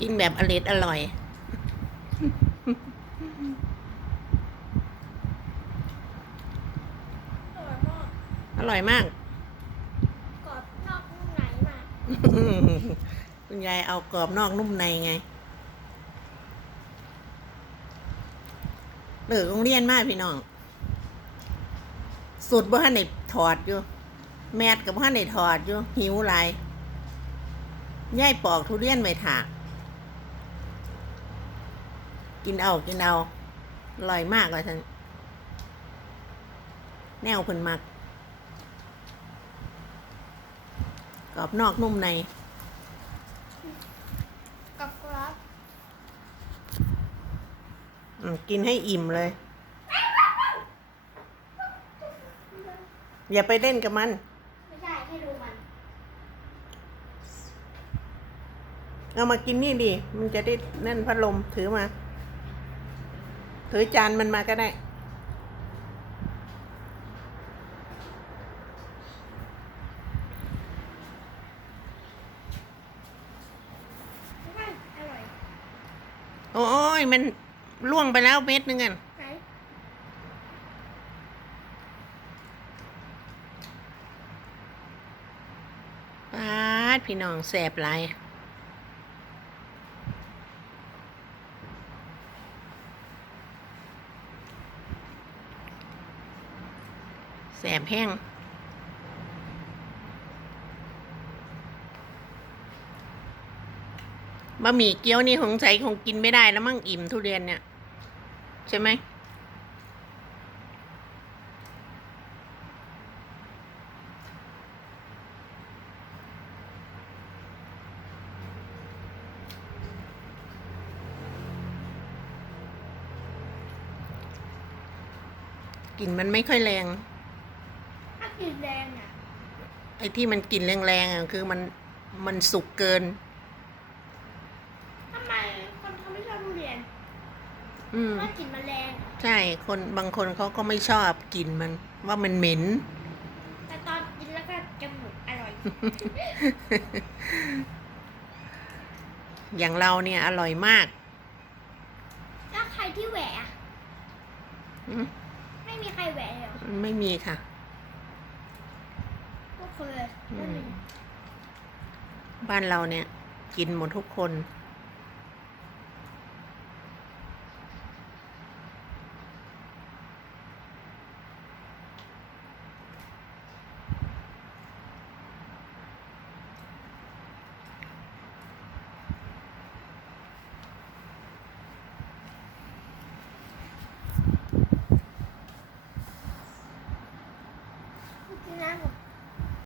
กินแบบอร่อยอร่อยอร่อยมากอร่อยมาก กรอบนอกนุ่มในมากคุณยายเอากรอบนอกนุ่มในไงเลิกโรงเรียนมากพี่น้อง สุดบ่ทันได้ถอดอยู่ แมทกับบ่ทันได้ถอดอยู่ หิวหลายย่ายปอกทุเรียนไว้ถาก กินเอากินเอาอร่อยมากเลยท่านแนวเพิ่นมักกรอบนอกนุ่มในกับกรอบอืมกินให้อิ่มเลย อย่าไปเล่นกับมัน ไม่ใช่ให้ดูมัน เอามากินนี่ดิ มันจะได้นั่นพัดลมถือมา ถือจานมันมาก็ได้ไม่ใช่อร่อยโอ้ยมันล่วงไปแล้วเม็ดนึงอะไหนปาดพี่น้องแสบหลาย แสบแห้งบะหมี่เกี๊ยวนี่คงใส่คงกินไม่ได้แล้วมั่งอิ่มทุเรียนเนี่ย ใช่ไหมกลิ่นมันไม่ค่อยแรง กินแดงอะไอ้ที่มันกลิ่นแรงๆอะคือมันมันสุกเกิน ทำไมคนเขาไม่ชอบทุเรียนอืม เพราะกลิ่นมันแรง ใช่ คนบางคนเขาก็ไม่ชอบกลิ่นมัน ว่ามันเหม็น แต่ตอนกินแล้วก็จมูกอร่อย อย่างเราเนี่ยอร่อยมากแล้วใครที่แหวะอะอืมไม่มีใครแหวะเลยเหรอไม่มีค่ะก็ คืออืนั่นมเองบ้านเราเนี่ย กินหมดทุกคนกินน้ำก่อน